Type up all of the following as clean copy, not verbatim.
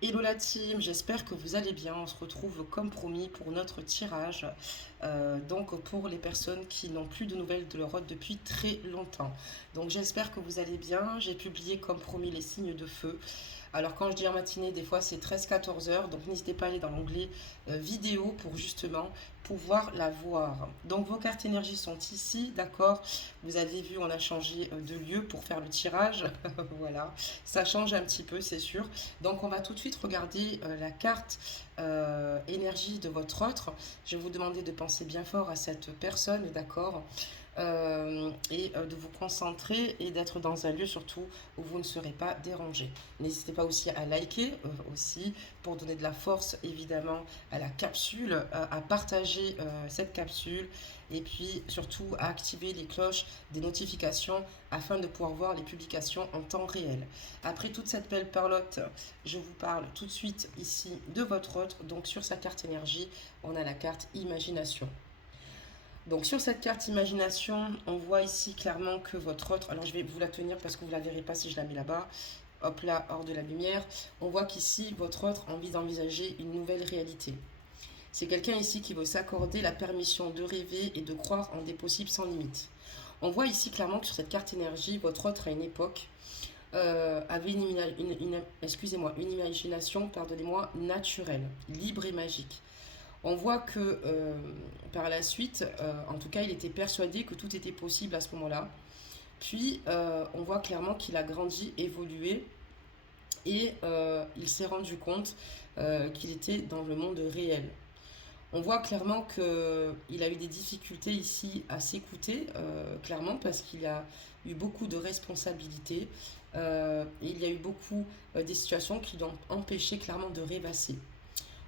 Hello la team, j'espère que vous allez bien. On se retrouve comme promis pour notre tirage. Donc pour les personnes qui n'ont plus de nouvelles de leur hôte depuis très longtemps. Donc j'espère que vous allez bien. J'ai publié comme promis les signes de feu. Alors quand je dis en matinée, des fois c'est 13-14 heures. Donc n'hésitez pas à aller dans l'onglet vidéo pour justement pouvoir la voir. Donc vos cartes énergie sont ici, d'accord. Vous avez vu, on a changé de lieu pour faire le tirage. Voilà, ça change un petit peu, c'est sûr. Donc on va tout de suite regarder la carte énergie de votre autre. Je vais vous demander de penser bien fort à cette personne, d'accord, et de vous concentrer et d'être dans un lieu surtout où vous ne serez pas dérangé. N'hésitez pas aussi à liker aussi pour donner de la force évidemment à la capsule, à partager cette capsule et puis surtout à activer les cloches des notifications afin de pouvoir voir les publications en temps réel. Après toute cette belle parlotte, je vous parle tout de suite ici de votre autre. Donc sur sa carte énergie, on a la carte imagination. Donc sur cette carte imagination, on voit ici clairement que votre autre, alors je vais vous la tenir parce que vous ne la verrez pas si je la mets là-bas, hop là, hors de la lumière, on voit qu'ici, votre autre a envie d'envisager une nouvelle réalité. C'est quelqu'un ici qui veut s'accorder la permission de rêver et de croire en des possibles sans limite. On voit ici clairement que sur cette carte énergie, votre autre à une époque avait excusez-moi, une imagination, pardonnez-moi, naturelle, libre et magique. On voit que par la suite, en tout cas, il était persuadé que tout était possible à ce moment-là. Puis, on voit clairement qu'il a grandi, évolué, et il s'est rendu compte qu'il était dans le monde réel. On voit clairement qu'il a eu des difficultés ici à s'écouter, clairement, parce qu'il a eu beaucoup de responsabilités. Et il y a eu beaucoup des situations qui l'ont empêché clairement de rêvasser.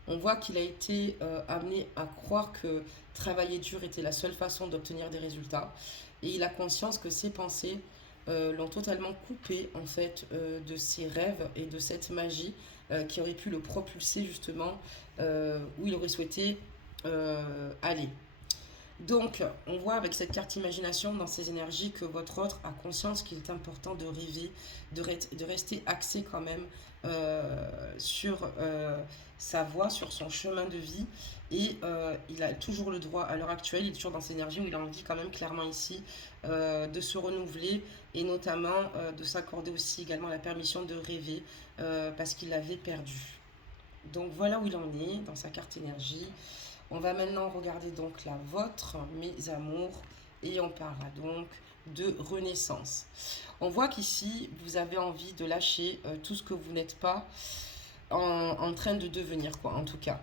On voit qu'il a été amené à croire que travailler dur était la seule façon d'obtenir des résultats. Et il a conscience que ses pensées l'ont totalement coupé en fait de ses rêves et de cette magie qui aurait pu le propulser justement où il aurait souhaité aller. Donc, on voit avec cette carte imagination dans ses énergies que votre autre a conscience qu'il est important de rêver, de rester axé quand même sur sa voie, sur son chemin de vie. Et il a toujours le droit, à l'heure actuelle, il est toujours dans ses énergies où il a envie quand même clairement ici de se renouveler et notamment de s'accorder aussi également la permission de rêver parce qu'il l'avait perdu. Donc voilà où il en est dans sa carte énergie. On va maintenant regarder donc la vôtre, mes amours, et on parlera donc de renaissance. On voit qu'ici, vous avez envie de lâcher tout ce que vous n'êtes pas en train de devenir, quoi, en tout cas.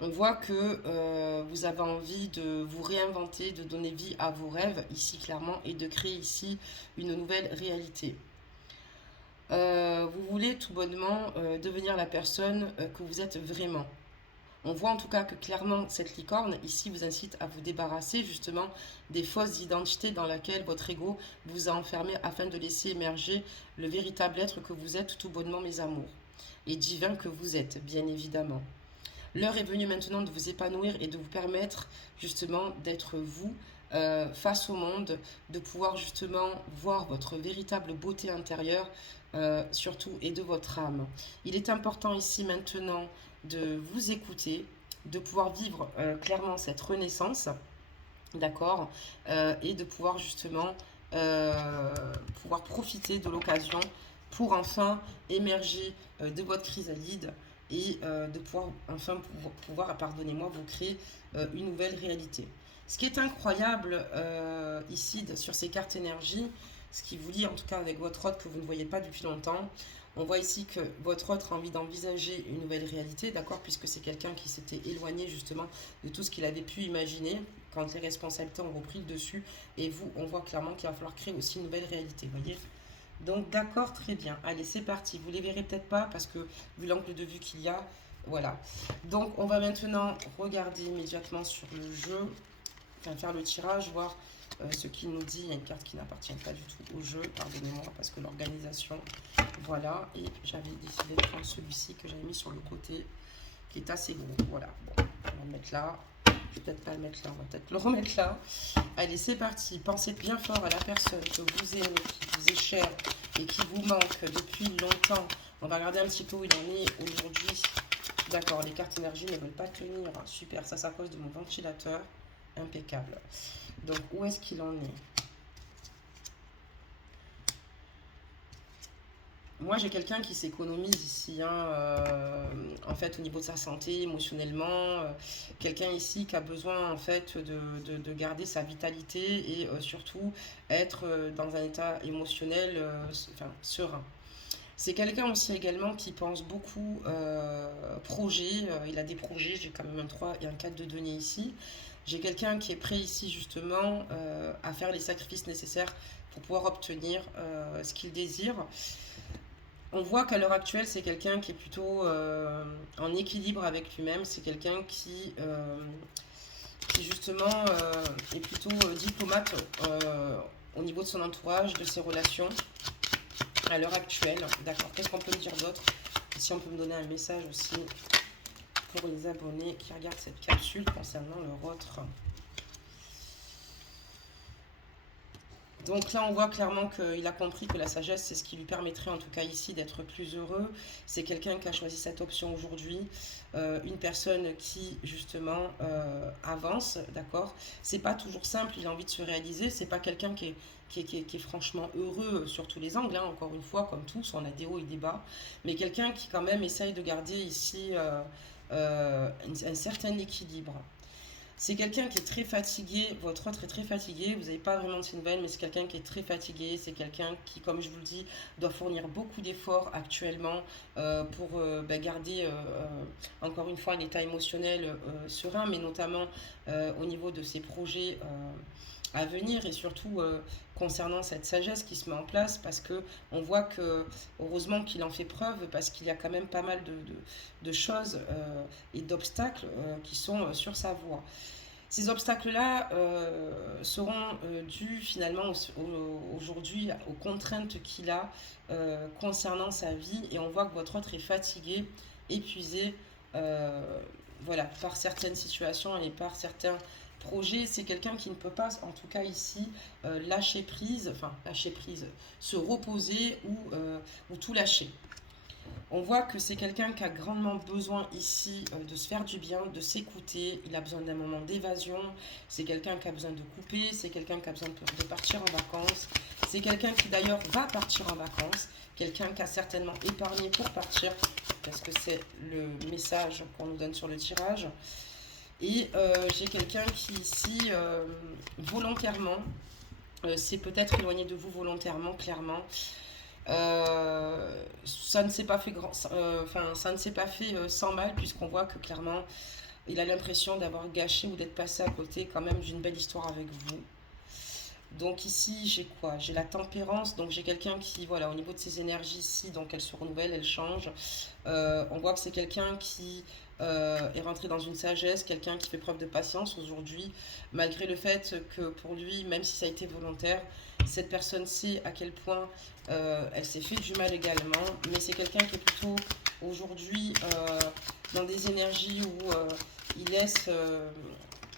On voit que vous avez envie de vous réinventer, de donner vie à vos rêves, ici clairement, et de créer ici une nouvelle réalité. Vous voulez tout bonnement devenir la personne que vous êtes vraiment. On voit en tout cas que clairement cette licorne ici vous incite à vous débarrasser justement des fausses identités dans lesquelles votre ego vous a enfermé afin de laisser émerger le véritable être que vous êtes tout bonnement mes amours et divin que vous êtes bien évidemment. L'heure est venue maintenant de vous épanouir et de vous permettre justement d'être vous face au monde, de pouvoir justement voir votre véritable beauté intérieure surtout et de votre âme. Il est important ici maintenant de vous écouter, de pouvoir vivre clairement cette renaissance, d'accord, et de pouvoir justement pouvoir profiter de l'occasion pour enfin émerger de votre chrysalide et de pouvoir enfin pardonnez-moi, vous créer une nouvelle réalité. Ce qui est incroyable ici sur ces cartes énergie, ce qui vous lie en tout cas avec votre autre que vous ne voyez pas depuis longtemps, on voit ici que votre autre a envie d'envisager une nouvelle réalité, d'accord, puisque c'est quelqu'un qui s'était éloigné justement de tout ce qu'il avait pu imaginer quand les responsabilités ont repris le dessus. Et vous, on voit clairement qu'il va falloir créer aussi une nouvelle réalité, vous voyez. Donc d'accord, très bien. Allez, c'est parti. Vous les verrez peut-être pas parce que vu l'angle de vue qu'il y a, voilà. Donc on va maintenant regarder immédiatement sur le jeu, enfin faire le tirage, voir ce qu'il nous dit. Il y a une carte qui n'appartient pas du tout au jeu, pardonnez-moi, parce que l'organisation, voilà. Et j'avais décidé de prendre celui-ci que j'avais mis sur le côté, qui est assez gros. Voilà, bon, on va le mettre là. Je vais peut-être pas le mettre là, on va peut-être le remettre là. Allez, c'est parti. Pensez bien fort à la personne que vous aimez, qui vous est chère et qui vous manque depuis longtemps. On va regarder un petit peu où il en est aujourd'hui. D'accord, les cartes énergie ne veulent pas tenir. Super, ça c'est à cause de mon ventilateur. Impeccable. Donc, où est-ce qu'il en est? Moi, j'ai quelqu'un qui s'économise ici, hein, en fait, au niveau de sa santé, émotionnellement. Quelqu'un ici qui a besoin, en fait, de garder sa vitalité et surtout être dans un état émotionnel enfin, serein. C'est quelqu'un aussi également qui pense beaucoup projet. Il a des projets, j'ai quand même un 3 et un 4 de denier ici. J'ai quelqu'un qui est prêt ici justement à faire les sacrifices nécessaires pour pouvoir obtenir ce qu'il désire. On voit qu'à l'heure actuelle, c'est quelqu'un qui est plutôt en équilibre avec lui-même. C'est quelqu'un qui justement est plutôt diplomate au niveau de son entourage, de ses relations à l'heure actuelle. D'accord, qu'est-ce qu'on peut me dire d'autre? Si on peut me donner un message aussi pour les abonnés qui regardent cette capsule concernant leur autre. Donc là, on voit clairement qu'il a compris que la sagesse, c'est ce qui lui permettrait en tout cas ici d'être plus heureux. C'est quelqu'un qui a choisi cette option aujourd'hui. Une personne qui justement avance, d'accord. C'est pas toujours simple, il a envie de se réaliser. C'est pas quelqu'un qui est franchement heureux sur tous les angles, hein. Encore une fois, comme tous, on a des hauts et des bas. Mais quelqu'un qui quand même essaye de garder ici un certain équilibre. C'est quelqu'un qui est très fatigué, votre autre est très fatigué, vous n'avez pas vraiment de ces nouvelles, mais c'est quelqu'un qui est très fatigué, c'est quelqu'un qui, comme je vous le dis, doit fournir beaucoup d'efforts actuellement pour garder, encore une fois, un état émotionnel serein, mais notamment au niveau de ses projets à venir et surtout concernant cette sagesse qui se met en place parce que on voit que heureusement qu'il en fait preuve parce qu'il y a quand même pas mal de choses et d'obstacles qui sont sur sa voie. Ces obstacles-là seront dus finalement aujourd'hui aux contraintes qu'il a concernant sa vie et on voit que votre autre est fatigué, épuisé, euh, voilà, par certaines situations et par certains projets. C'est quelqu'un qui ne peut pas, en tout cas ici, lâcher prise, se reposer ou tout lâcher. On voit que c'est quelqu'un qui a grandement besoin ici de se faire du bien, de s'écouter. Il a besoin d'un moment d'évasion. C'est quelqu'un qui a besoin de couper. C'est quelqu'un qui a besoin de partir en vacances. C'est quelqu'un qui d'ailleurs va partir en vacances. Quelqu'un qui a certainement épargné pour partir. Parce que c'est le message qu'on nous donne sur le tirage. Et j'ai quelqu'un qui ici, volontairement, s'est peut-être éloigné de vous volontairement, clairement. Ça ne s'est pas fait ça ne s'est pas fait sans mal puisqu'on voit que clairement il a l'impression d'avoir gâché ou d'être passé à côté quand même d'une belle histoire avec vous. Donc ici j'ai quoi? J'ai la tempérance, donc j'ai quelqu'un qui, voilà, au niveau de ses énergies ici, donc elle se renouvelle, elle change. On voit que c'est quelqu'un qui est rentré dans une sagesse, quelqu'un qui fait preuve de patience aujourd'hui, malgré le fait que pour lui, même si ça a été volontaire, cette personne sait à quel point elle s'est fait du mal également, mais c'est quelqu'un qui est plutôt aujourd'hui dans des énergies où il laisse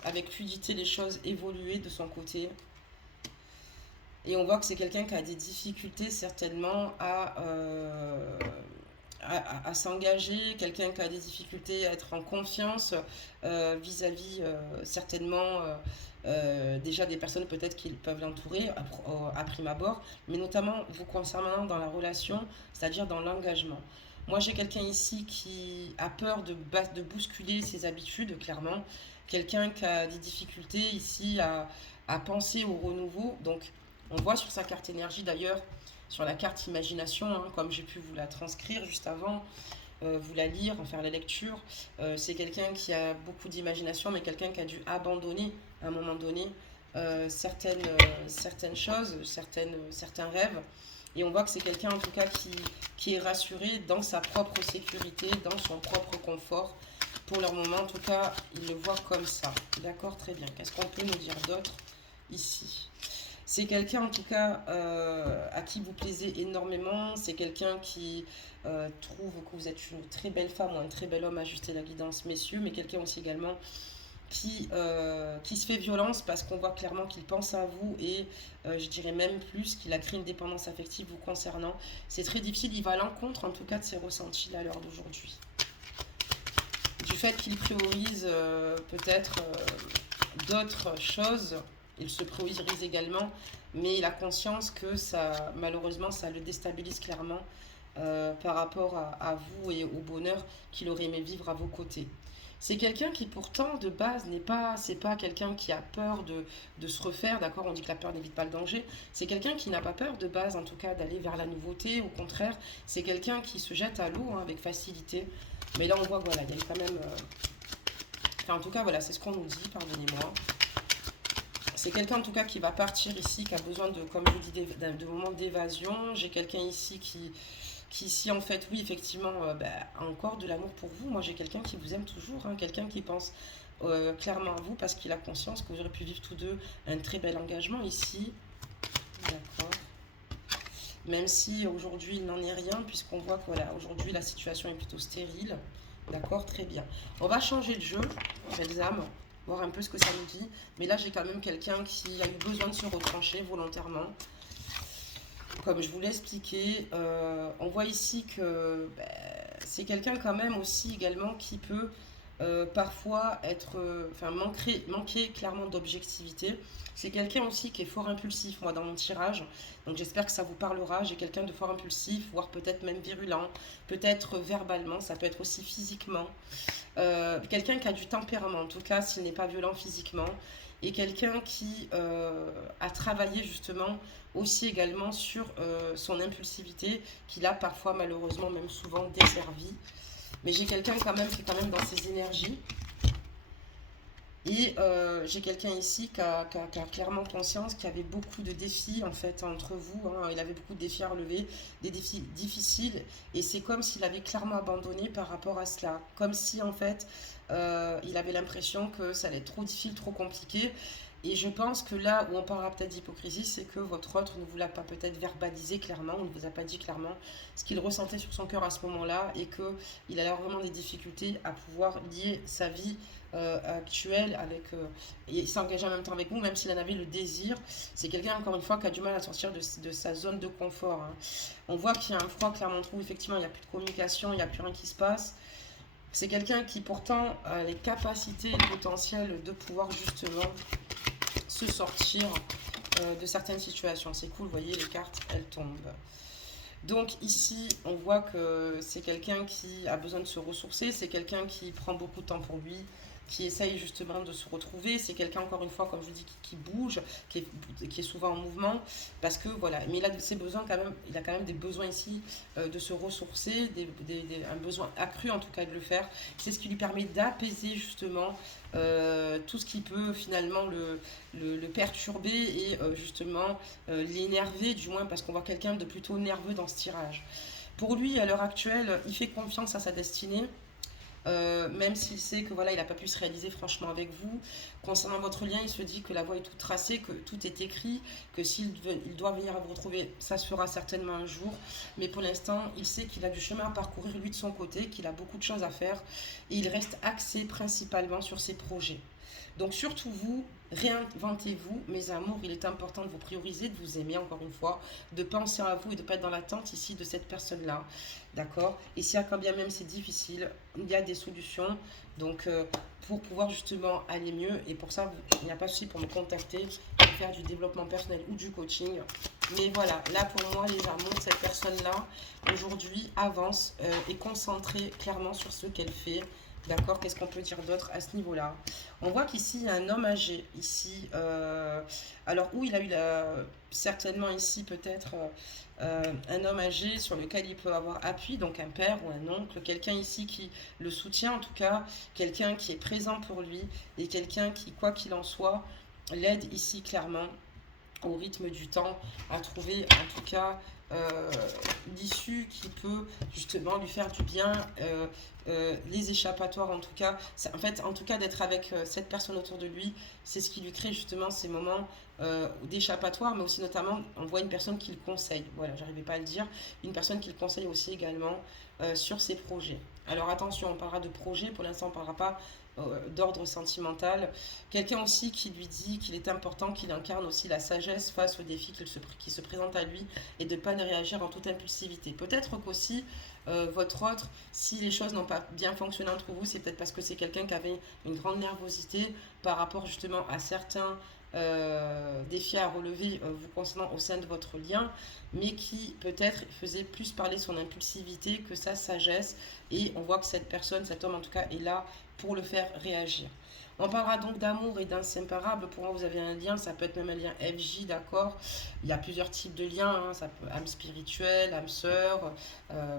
avec fluidité les choses évoluer de son côté. Et on voit que c'est quelqu'un qui a des difficultés certainement à s'engager, quelqu'un qui a des difficultés à être en confiance vis-à-vis certainement déjà des personnes peut-être qui peuvent l'entourer à prime abord, mais notamment vous concernant dans la relation, c'est-à-dire dans l'engagement. Moi j'ai quelqu'un ici qui a peur de bousculer ses habitudes, clairement. Quelqu'un qui a des difficultés ici à penser au renouveau. Donc on voit sur sa carte énergie d'ailleurs, sur la carte imagination, hein, comme j'ai pu vous la transcrire juste avant, vous la lire, en faire la lecture. C'est quelqu'un qui a beaucoup d'imagination, mais quelqu'un qui a dû abandonner à un moment donné certaines choses, certains rêves. Et on voit que c'est quelqu'un en tout cas qui est rassuré dans sa propre sécurité, dans son propre confort. Pour leur moment, en tout cas, il le voit comme ça. D'accord, très bien. Qu'est-ce qu'on peut nous dire d'autre ici? C'est quelqu'un en tout cas à qui vous plaisez énormément. C'est quelqu'un qui trouve que vous êtes une très belle femme ou un très bel homme. Ajustez la guidance, messieurs. Mais quelqu'un aussi également qui se fait violence parce qu'on voit clairement qu'il pense à vous et je dirais même plus qu'il a créé une dépendance affective vous concernant. C'est très difficile, il va à l'encontre en tout cas de ses ressentis à l'heure d'aujourd'hui. Du fait qu'il priorise peut-être d'autres choses, il se priorise également, mais il a conscience que ça, malheureusement, ça le déstabilise clairement par rapport à vous et au bonheur qu'il aurait aimé vivre à vos côtés. C'est quelqu'un qui pourtant de base c'est pas quelqu'un qui a peur de se refaire, d'accord, on dit que la peur n'évite pas le danger, c'est quelqu'un qui n'a pas peur de base en tout cas d'aller vers la nouveauté, au contraire, c'est quelqu'un qui se jette à l'eau hein, avec facilité, mais là on voit voilà, il y a quand même, enfin en tout cas voilà, c'est ce qu'on nous dit, pardonnez-moi, c'est quelqu'un en tout cas qui va partir ici, qui a besoin de, comme je vous dis, de moments d'évasion, j'ai quelqu'un ici qui ici en fait oui effectivement a encore de l'amour pour vous. Moi j'ai quelqu'un qui vous aime toujours, hein, quelqu'un qui pense clairement à vous parce qu'il a conscience que vous aurez pu vivre tous deux un très bel engagement ici. D'accord. Même si aujourd'hui il n'en est rien puisqu'on voit que voilà, aujourd'hui la situation est plutôt stérile. D'accord, très bien. On va changer de jeu, belles âmes, voir un peu ce que ça nous dit. Mais là j'ai quand même quelqu'un qui a eu besoin de se retrancher volontairement. Comme je vous l'ai expliqué, on voit ici que c'est quelqu'un quand même aussi également qui peut parfois être, enfin manquer clairement d'objectivité. C'est quelqu'un aussi qui est fort impulsif, moi dans mon tirage. Donc j'espère que ça vous parlera. J'ai quelqu'un de fort impulsif, voire peut-être même virulent, peut-être verbalement, ça peut être aussi physiquement. Quelqu'un qui a du tempérament, en tout cas s'il n'est pas violent physiquement. Et quelqu'un qui a travaillé justement aussi également sur son impulsivité, qu'il a parfois malheureusement même souvent desservi. Mais j'ai quelqu'un quand même qui est quand même dans ses énergies. Et j'ai quelqu'un ici qui a clairement conscience qu'il y avait beaucoup de défis en fait entre vous. Hein. Il avait beaucoup de défis à relever, des défis difficiles. Et c'est comme s'il avait clairement abandonné par rapport à cela. Comme si en fait il avait l'impression que ça allait être trop difficile, trop compliqué. Et je pense que là où on parlera peut-être d'hypocrisie, c'est que votre autre ne vous l'a pas peut-être verbalisé clairement, on ne vous a pas dit clairement ce qu'il ressentait sur son cœur à ce moment-là et qu'il a vraiment des difficultés à pouvoir lier sa vie actuelle avec, et s'engager en même temps avec vous, même s'il en avait le désir. C'est quelqu'un, encore une fois, qui a du mal à sortir de sa zone de confort. Hein. On voit qu'il y a un froid clairement entre vous, effectivement, il n'y a plus de communication, il n'y a plus rien qui se passe. C'est quelqu'un qui pourtant a les capacités et le potentiel de pouvoir justement se sortir de certaines situations. C'est cool, vous voyez, les cartes, elles tombent. Donc ici, on voit que c'est quelqu'un qui a besoin de se ressourcer, c'est quelqu'un qui prend beaucoup de temps pour lui, qui essaye justement de se retrouver. C'est quelqu'un, encore une fois, comme je vous dis, qui bouge, qui est souvent en mouvement, parce que voilà. Mais il a ses besoins quand même, il a quand même des besoins ici de se ressourcer, un besoin accru en tout cas de le faire. C'est ce qui lui permet d'apaiser justement tout ce qui peut finalement le perturber et justement l'énerver, du moins parce qu'on voit quelqu'un de plutôt nerveux dans ce tirage. Pour lui, à l'heure actuelle, il fait confiance à sa destinée. Même s'il sait que voilà, il n'a pas pu se réaliser franchement avec vous. Concernant votre lien, il se dit que la voie est toute tracée, que tout est écrit, que il doit venir à vous retrouver, ça se fera certainement un jour. Mais pour l'instant, il sait qu'il a du chemin à parcourir lui de son côté, qu'il a beaucoup de choses à faire et il reste axé principalement sur ses projets. Donc surtout vous, réinventez-vous, mes amours, il est important de vous prioriser, de vous aimer encore une fois, de penser à vous et de ne pas être dans l'attente ici de cette personne-là, d'accord. Et si quand bien même c'est difficile, il y a des solutions, donc pour pouvoir justement aller mieux, et pour ça, il n'y a pas de souci pour me contacter, pour faire du développement personnel ou du coaching. Mais voilà, là pour moi, les amours, cette personne-là, aujourd'hui, avance, est concentrée clairement sur ce qu'elle fait. D'accord, qu'est-ce qu'on peut dire d'autre à ce niveau-là? On voit qu'ici, il y a un homme âgé. Ici, alors où il a eu certainement ici peut-être un homme âgé sur lequel il peut avoir appui, donc un père ou un oncle, quelqu'un ici qui le soutient en tout cas, quelqu'un qui est présent pour lui et quelqu'un qui, quoi qu'il en soit, l'aide ici clairement au rythme du temps à trouver en tout cas l'issue qui peut justement lui faire du bien, les échappatoires en tout cas. En fait, en tout cas, d'être avec cette personne autour de lui, c'est ce qui lui crée justement ces moments d'échappatoire, mais aussi notamment, on voit une personne qui le conseille. Voilà, j'arrivais pas à le dire. Une personne qui le conseille aussi également sur ses projets. Alors attention, on parlera de projet, pour l'instant on ne parlera pas d'ordre sentimental. Quelqu'un aussi qui lui dit qu'il est important qu'il incarne aussi la sagesse face aux défis qui se présentent à lui et de ne pas réagir en toute impulsivité. Peut-être qu'aussi votre autre, si les choses n'ont pas bien fonctionné entre vous, c'est peut-être parce que c'est quelqu'un qui avait une grande nervosité par rapport justement à certains défis à relever vous concernant au sein de votre lien, mais qui peut-être faisait plus parler son impulsivité que sa sagesse. Et on voit que cette personne, cet homme en tout cas, est là pour le faire réagir. On parlera donc d'amour et d'inséparable. Pour moi, vous avez un lien, ça peut être même un lien FJ, d'accord. Il y a plusieurs types de liens, hein. Ça peut âme spirituelle, âme sœur,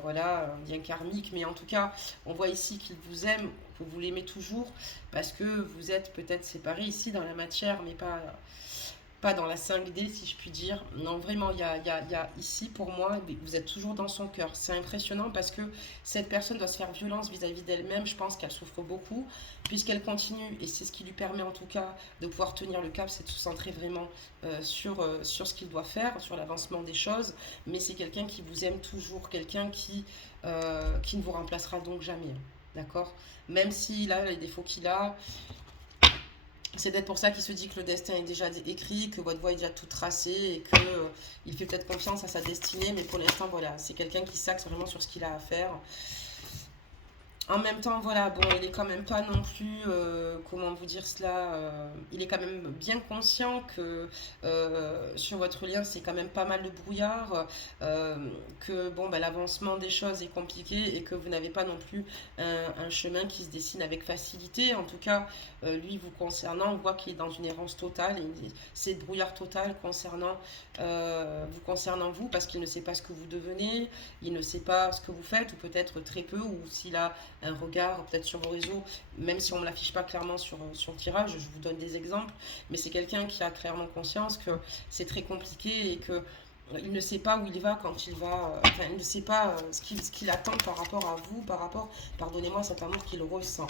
voilà, un lien karmique. Mais en tout cas, on voit ici qu'il vous aime, que vous l'aimez toujours, parce que vous êtes peut-être séparés ici dans la matière, mais pas dans la 5D si je puis dire. Non, vraiment, il y a ici pour moi, vous êtes toujours dans son cœur. C'est impressionnant parce que cette personne doit se faire violence vis-à-vis d'elle-même. Je pense qu'elle souffre beaucoup puisqu'elle continue et c'est ce qui lui permet en tout cas de pouvoir tenir le cap, c'est de se centrer vraiment sur ce qu'il doit faire, sur l'avancement des choses. Mais c'est quelqu'un qui vous aime toujours, quelqu'un qui ne vous remplacera donc jamais. D'accord. Même s'il a les défauts qu'il a, c'est peut-être pour ça qu'il se dit que le destin est déjà écrit, que votre voie est déjà toute tracée et que il fait peut-être confiance à sa destinée. Mais pour l'instant, voilà, c'est quelqu'un qui s'axe vraiment sur ce qu'il a à faire. En même temps, voilà, bon, il est quand même pas non plus, comment vous dire cela, il est quand même bien conscient que sur votre lien, c'est quand même pas mal de brouillard, que bon, bah, l'avancement des choses est compliqué et que vous n'avez pas non plus un chemin qui se dessine avec facilité. En tout cas, lui, vous concernant, on voit qu'il est dans une errance totale, et c'est brouillard total concernant vous, parce qu'il ne sait pas ce que vous devenez, il ne sait pas ce que vous faites, ou peut-être très peu, ou s'il a un regard peut-être sur vos réseaux, même si on ne me l'affiche pas clairement sur le tirage, je vous donne des exemples, mais c'est quelqu'un qui a clairement conscience que c'est très compliqué et que il ne sait pas où il va quand il va, enfin il ne sait pas ce qu'il attend par rapport à vous, par rapport, pardonnez-moi, cet amour qu'il ressent.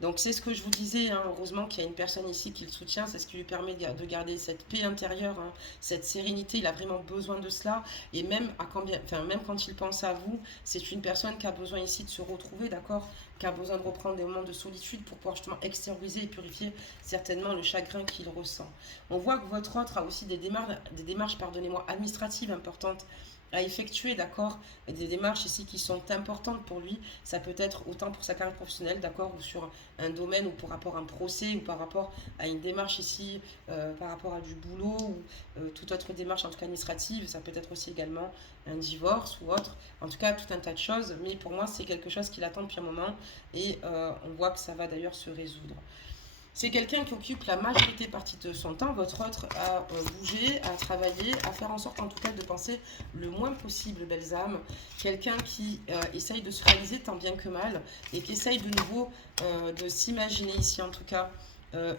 Donc c'est ce que je vous disais, hein, heureusement qu'il y a une personne ici qui le soutient, c'est ce qui lui permet de garder cette paix intérieure, hein, cette sérénité, il a vraiment besoin de cela. Et même, même quand il pense à vous, c'est une personne qui a besoin ici de se retrouver, d'accord, qui a besoin de reprendre des moments de solitude pour pouvoir justement extérioriser et purifier certainement le chagrin qu'il ressent. On voit que votre autre a aussi des démarches pardonnez-moi, administratives importantes à effectuer, d'accord, des démarches ici qui sont importantes pour lui. Ça peut être autant pour sa carrière professionnelle, d'accord, ou sur un domaine ou par rapport à un procès ou par rapport à une démarche ici, par rapport à du boulot ou toute autre démarche en tout cas administrative. Ça peut être aussi également un divorce ou autre. En tout cas, tout un tas de choses. Mais pour moi, c'est quelque chose qu'il attend depuis un moment et on voit que ça va d'ailleurs se résoudre. C'est quelqu'un qui occupe la majorité partie de son temps, votre autre, à bouger, à travailler, à faire en sorte en tout cas de penser le moins possible, belles âmes. Quelqu'un qui essaye de se réaliser tant bien que mal et qui essaye de nouveau de s'imaginer ici en tout cas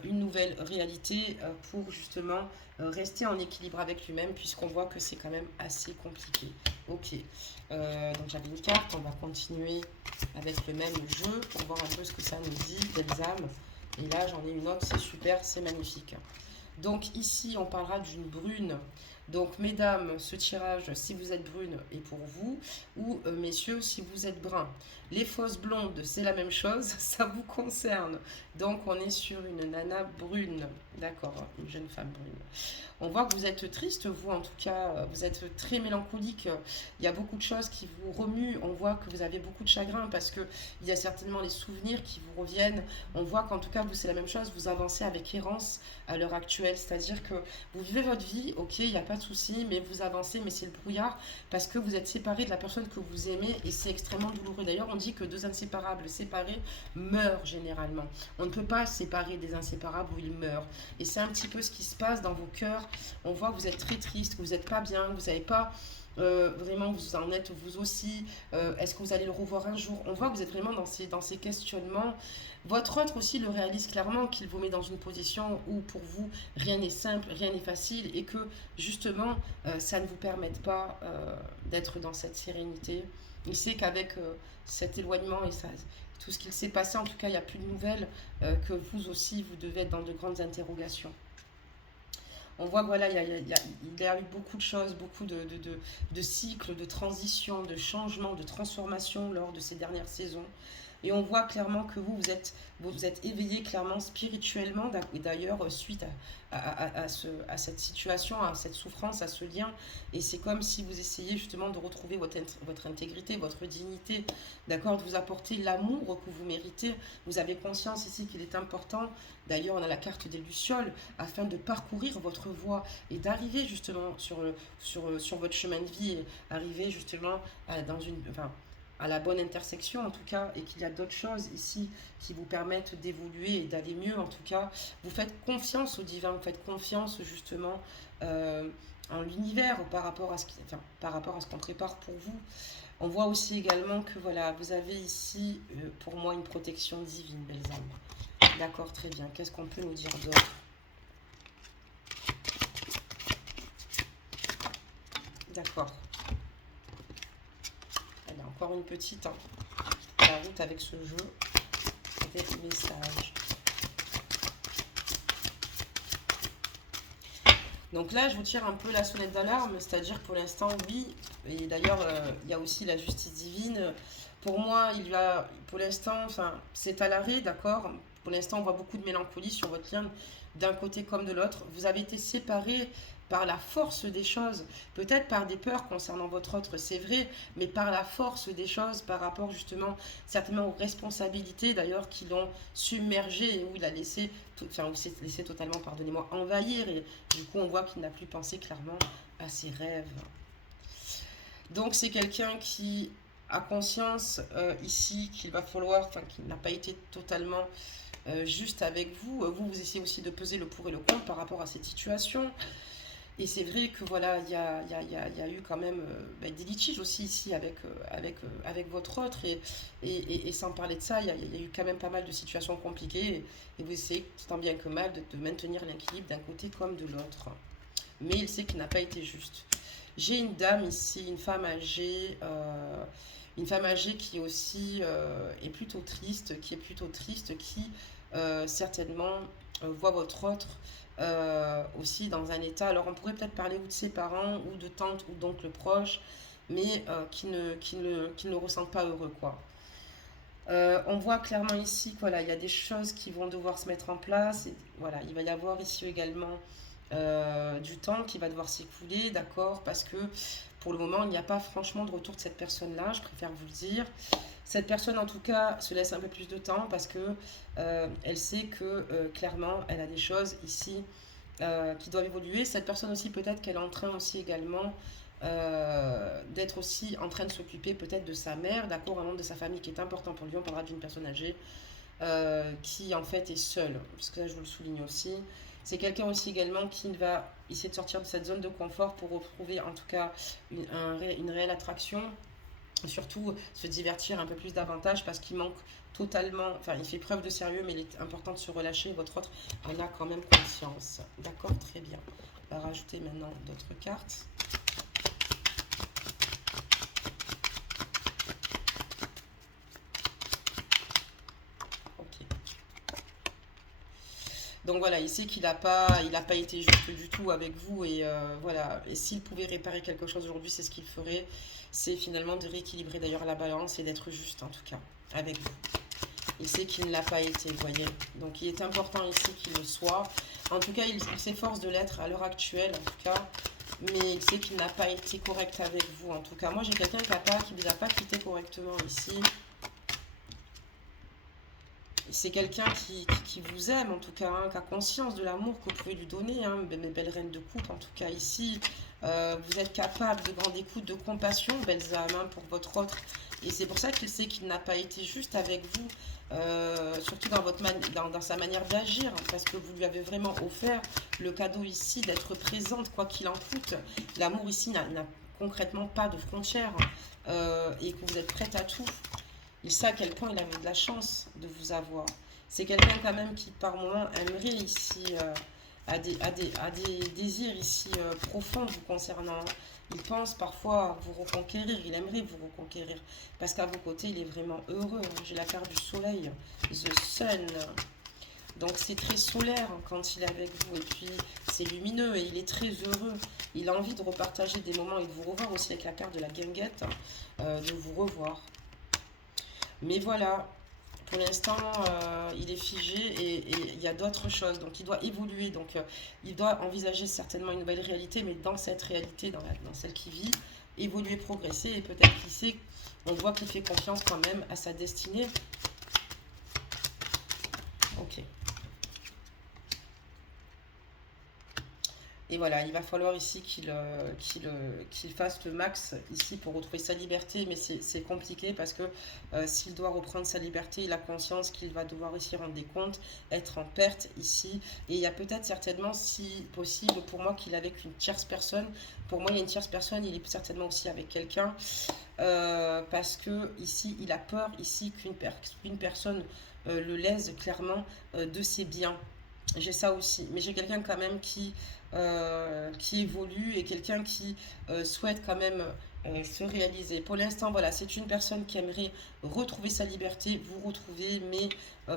une nouvelle réalité pour justement rester en équilibre avec lui-même puisqu'on voit que c'est quand même assez compliqué. Ok, donc j'avais une carte, on va continuer avec le même jeu pour voir un peu ce que ça nous dit, belles âmes. Et là, j'en ai une autre, c'est super, c'est magnifique. Donc ici, on parlera d'une brune. Donc mesdames, ce tirage, si vous êtes brune, est pour vous. Ou messieurs, si vous êtes brun. Les fausses blondes, c'est la même chose, ça vous concerne. Donc on est sur une nana brune. D'accord, une jeune femme brune. On voit que vous êtes triste, vous en tout cas, vous êtes très mélancolique. Il y a beaucoup de choses qui vous remuent. On voit que vous avez beaucoup de chagrin parce que il y a certainement les souvenirs qui vous reviennent. On voit qu'en tout cas, vous, c'est la même chose. Vous avancez avec errance à l'heure actuelle. C'est-à-dire que vous vivez votre vie, ok, il n'y a pas de souci, mais vous avancez, mais c'est le brouillard parce que vous êtes séparé de la personne que vous aimez et c'est extrêmement douloureux. D'ailleurs, on dit que deux inséparables séparés meurent généralement. On ne peut pas séparer des inséparables où ils meurent. Et c'est un petit peu ce qui se passe dans vos cœurs. On voit que vous êtes très triste, que vous n'êtes pas bien, que vous n'avez pas vraiment, vous en êtes vous aussi. Est-ce que vous allez le revoir un jour? On voit que vous êtes vraiment dans ces questionnements. Votre autre aussi le réalise clairement qu'il vous met dans une position où pour vous rien n'est simple, rien n'est facile et que justement ça ne vous permette pas d'être dans cette sérénité. Il sait qu'avec cet éloignement et ça, tout ce qu'il s'est passé, en tout cas il n'y a plus de nouvelles, que vous aussi vous devez être dans de grandes interrogations. On voit que voilà, il y a eu beaucoup de choses, beaucoup de cycles, de transitions, de changements, de transformations lors de ces dernières saisons. Et on voit clairement que vous êtes éveillé clairement spirituellement, et d'ailleurs, suite à cette situation, à cette souffrance, à ce lien. Et c'est comme si vous essayez justement de retrouver votre intégrité, votre dignité, d'accord, de vous apporter l'amour que vous méritez. Vous avez conscience ici qu'il est important, d'ailleurs on a la carte des Lucioles, afin de parcourir votre voie et d'arriver justement sur votre chemin de vie, et arriver justement dans enfin, à la bonne intersection en tout cas, et qu'il y a d'autres choses ici qui vous permettent d'évoluer et d'aller mieux en tout cas. Vous faites confiance au divin, vous faites confiance justement en l'univers par rapport à ce qu'on prépare pour vous. On voit aussi également que voilà, vous avez ici pour moi une protection divine, belles âmes. D'accord, très bien. Qu'est-ce qu'on peut nous dire d'autre? D'accord. Elle a encore une petite la route avec ce jeu. Des messages. Donc là, je vous tire un peu la sonnette d'alarme, c'est-à-dire pour l'instant, oui. Et d'ailleurs, il y a aussi la justice divine. Pour moi, pour l'instant, enfin, c'est à l'arrêt, d'accord. Pour l'instant, on voit beaucoup de mélancolie sur votre lien, d'un côté comme de l'autre. Vous avez été séparés par la force des choses, peut-être par des peurs concernant votre autre, c'est vrai, mais par la force des choses, par rapport justement certainement aux responsabilités d'ailleurs qui l'ont submergé, et où il a laissé, enfin, où s'est laissé totalement, pardonnez-moi, envahir, et du coup on voit qu'il n'a plus pensé clairement à ses rêves. Donc c'est quelqu'un qui a conscience ici qu'il va falloir, enfin qu'il n'a pas été totalement juste avec vous. Vous essayez aussi de peser le pour et le contre par rapport à cette situation. Et c'est vrai que voilà, il y a eu quand même des litiges aussi ici avec votre autre. Et sans parler de ça, il y a eu quand même pas mal de situations compliquées. Et vous essayez, tant bien que mal, de maintenir l'équilibre d'un côté comme de l'autre. Mais il sait qu'il n'a pas été juste. J'ai une dame ici, une femme âgée qui aussi est plutôt triste, qui certainement voit votre autre aussi dans un état. Alors on pourrait peut-être parler ou de ses parents, ou de tantes, ou d'oncles proches, mais qui ne le ressentent pas heureux, quoi. On voit clairement ici que voilà, il y a des choses qui vont devoir se mettre en place. Et, voilà, il va y avoir ici également du temps qui va devoir s'écouler, d'accord, parce que pour le moment, il n'y a pas franchement de retour de cette personne-là, je préfère vous le dire. Cette personne, en tout cas, se laisse un peu plus de temps parce que elle sait que clairement, elle a des choses ici qui doivent évoluer. Cette personne aussi, peut-être qu'elle est en train aussi également d'être aussi en train de s'occuper peut-être de sa mère, d'accord, un membre de sa famille qui est important pour lui. On parlera d'une personne âgée qui en fait est seule, parce que là je vous le souligne aussi. C'est quelqu'un aussi également qui va essayer de sortir de cette zone de confort pour retrouver en tout cas une réelle attraction, et surtout se divertir un peu plus davantage parce qu'il manque totalement, enfin il fait preuve de sérieux, mais il est important de se relâcher, votre autre en a quand même conscience. D'accord, très bien. On va rajouter maintenant d'autres cartes. Ok. Donc voilà, il sait qu'il n'a pas été juste du tout avec vous, et voilà. Et s'il pouvait réparer quelque chose aujourd'hui, c'est ce qu'il ferait. C'est finalement de rééquilibrer d'ailleurs la balance et d'être juste en tout cas avec vous. Il sait qu'il ne l'a pas été, vous voyez. Donc il est important ici qu'il le soit. En tout cas, il s'efforce de l'être à l'heure actuelle, en tout cas. Mais il sait qu'il n'a pas été correct avec vous, en tout cas. Moi, j'ai quelqu'un qui ne vous a pas quitté correctement ici. C'est quelqu'un qui vous aime, en tout cas, hein, qui a conscience de l'amour que vous pouvez lui donner, hein, mes belles reines de coupe, en tout cas ici. Vous êtes capable de grande écoute, de compassion, belles âmes, hein, pour votre autre. Et c'est pour ça qu'il sait qu'il n'a pas été juste avec vous, surtout dans sa manière d'agir, hein, parce que vous lui avez vraiment offert le cadeau ici d'être présente, quoi qu'il en coûte. L'amour ici n'a concrètement pas de frontières, et que vous êtes prête à tout. Il sait à quel point il avait de la chance de vous avoir. C'est quelqu'un quand même qui par moment aimerait ici, a des désirs ici profonds vous concernant. Il pense parfois à vous reconquérir, il aimerait vous reconquérir. Parce qu'à vos côtés, il est vraiment heureux. J'ai la carte du soleil, The Sun. Donc c'est très solaire quand il est avec vous. Et puis c'est lumineux et il est très heureux. Il a envie de repartager des moments et de vous revoir aussi avec la carte de la guinguette. De vous revoir. Mais voilà, pour l'instant, il est figé et il y a d'autres choses. Donc, il doit évoluer. Donc, il doit envisager certainement une nouvelle réalité, mais dans cette réalité, dans celle qu'il vit, évoluer, progresser. Et peut-être qu'il sait, on voit qu'il fait confiance quand même à sa destinée. Ok. Et voilà, il va falloir ici qu'il fasse le max ici pour retrouver sa liberté, mais c'est compliqué parce que s'il doit reprendre sa liberté, il a conscience qu'il va devoir ici rendre des comptes, être en perte ici. Et il y a peut-être certainement, si possible, pour moi qu'il est avec une tierce personne. Pour moi, il y a une tierce personne, il est certainement aussi avec quelqu'un parce que ici, il a peur ici qu'une personne le lèse clairement de ses biens. J'ai ça aussi, mais j'ai quelqu'un quand même qui évolue et quelqu'un qui souhaite quand même se réaliser. Pour l'instant, voilà, c'est une personne qui aimerait retrouver sa liberté, vous retrouver, mais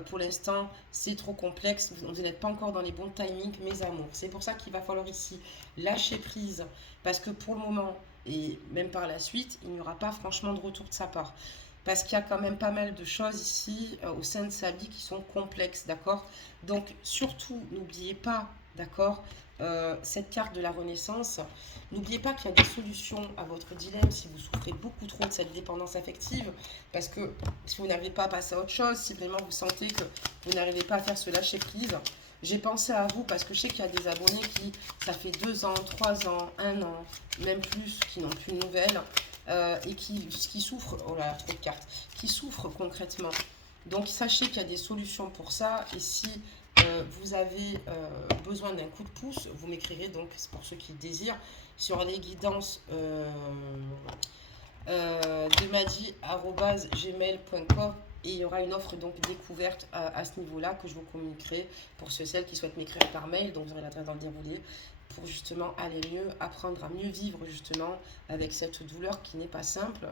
pour l'instant, c'est trop complexe. Vous n'êtes pas encore dans les bons timings, mes amours. C'est pour ça qu'il va falloir ici lâcher prise, parce que pour le moment, et même par la suite, il n'y aura pas franchement de retour de sa part. Parce qu'il y a quand même pas mal de choses ici au sein de sa vie qui sont complexes, d'accord? Donc surtout, n'oubliez pas, d'accord, cette carte de la Renaissance, n'oubliez pas qu'il y a des solutions à votre dilemme si vous souffrez beaucoup trop de cette dépendance affective, parce que si vous n'arrivez pas à passer à autre chose, si vraiment vous sentez que vous n'arrivez pas à faire ce lâcher-prise, j'ai pensé à vous parce que je sais qu'il y a des abonnés qui, ça fait 2 ans, 3 ans, 1 an, même plus, qui n'ont plus de nouvelles et qui souffrent, oh là, trop de cartes, qui souffrent concrètement. Donc sachez qu'il y a des solutions pour ça et si vous avez besoin d'un coup de pouce, vous m'écrirez donc, c'est pour ceux qui le désirent, sur les guidances de madi@gmail.com et il y aura une offre donc découverte à ce niveau-là que je vous communiquerai pour ceux et celles qui souhaitent m'écrire par mail, donc vous aurez l'adresse dans le déroulé pour justement aller mieux, apprendre à mieux vivre justement avec cette douleur qui n'est pas simple.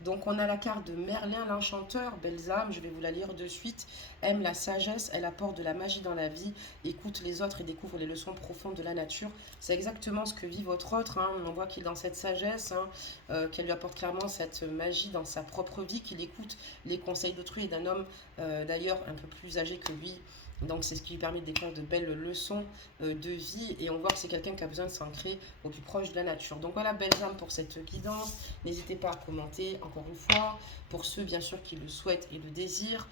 Donc on a la carte de Merlin l'Enchanteur, belles âmes, je vais vous la lire de suite. Aime la sagesse, elle apporte de la magie dans la vie, écoute les autres et découvre les leçons profondes de la nature. C'est exactement ce que vit votre autre, hein. On voit qu'il est dans cette sagesse, hein, qu'elle lui apporte clairement cette magie dans sa propre vie, qu'il écoute les conseils d'autrui et d'un homme d'ailleurs un peu plus âgé que lui. Donc c'est ce qui lui permet de découvrir de belles leçons de vie et on voit que c'est quelqu'un qui a besoin de s'ancrer au plus proche de la nature. Donc voilà, belles âmes pour cette guidance. N'hésitez pas à commenter encore une fois. Pour ceux bien sûr qui le souhaitent et le désirent,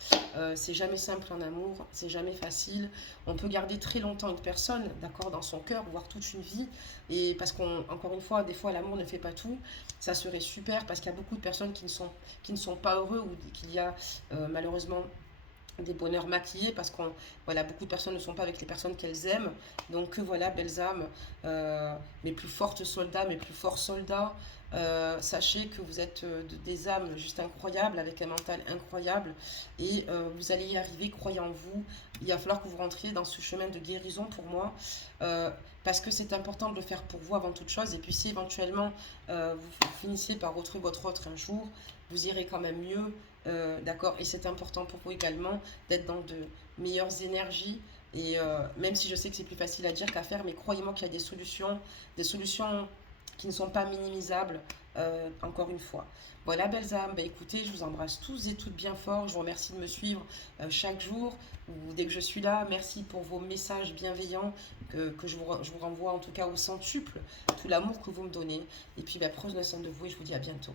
c'est jamais simple en amour, c'est jamais facile. On peut garder très longtemps une personne, d'accord, dans son cœur, voire toute une vie. Et parce qu'encore une fois, des fois l'amour ne fait pas tout. Ça serait super parce qu'il y a beaucoup de personnes qui ne sont pas heureux ou qu'il y a malheureusement des bonheurs maquillés parce que voilà, beaucoup de personnes ne sont pas avec les personnes qu'elles aiment. Donc voilà, belles âmes, mes plus fortes soldats, mes plus forts soldats, sachez que vous êtes des âmes juste incroyables, avec un mental incroyable et vous allez y arriver, croyez en vous. Il va falloir que vous rentriez dans ce chemin de guérison pour moi, parce que c'est important de le faire pour vous avant toute chose. Et puis si éventuellement vous finissez par retrouver votre autre un jour, vous irez quand même mieux. D'accord, et c'est important pour vous également d'être dans de meilleures énergies et même si je sais que c'est plus facile à dire qu'à faire, mais croyez-moi qu'il y a des solutions qui ne sont pas minimisables, encore une fois. Voilà, belles âmes, bah, écoutez, je vous embrasse tous et toutes bien fort, je vous remercie de me suivre chaque jour ou dès que je suis là, merci pour vos messages bienveillants que je vous renvoie en tout cas au centuple, tout l'amour que vous me donnez, et puis bah, prenez soin de vous et je vous dis à bientôt.